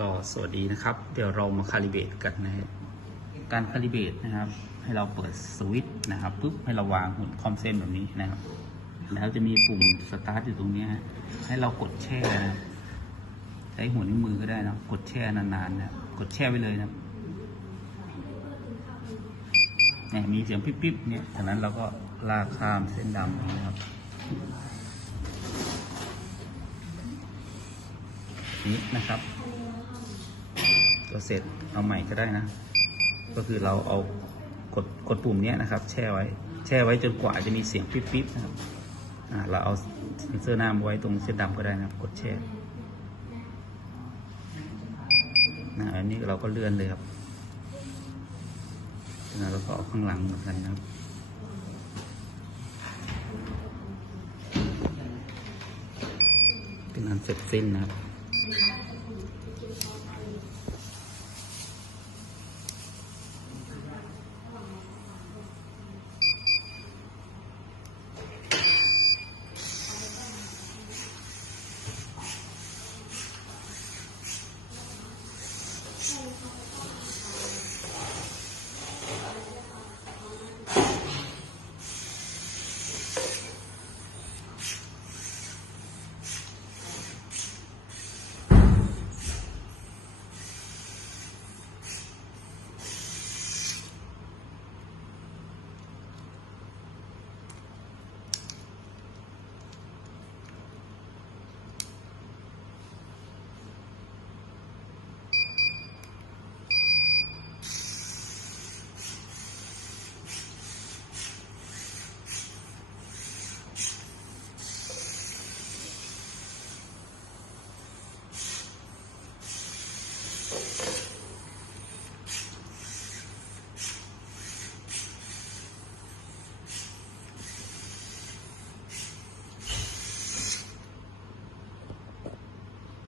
ก็สวัสดีนะครับเดี๋ยวเรามาคาลิเบรตกันนะครับการคาลิเบรตนะครับให้เราเปิดสวิตช์นะครับปุ๊บให้เราวางหุ่นคอมเส้นแบบนี้นะครับแล้วจะมีปุ่มสตาร์ทอยู่ตรงนี้ให้เรากดแช่นะใช้หัวนิ้วมือก็ได้นะกดแช่นานๆนะกดแช่ไว้เลยนะเนี่ยมีเสียงปิ๊บๆเนี่ยจากนั้นเราก็ลากข้ามเส้นดำนะครับนี้นะครับก็เสร็จเอาใหม่ก็ได้นะก็คือเราเอากดปุ่มนี้นะครับแช่ไว้จนกว่าจะมีเสียงปิ๊บๆนะครับเราเอาเซ็นเซอร์หน้าไว้ตรงเส้นดำก็ได้นะครับกดแช่อันนี้เราก็เลื่อนเลยครับแล้วก็เอาข้างหลังเหมือนกันนะครับเป็นอันเสร็จสิ้นนะครับ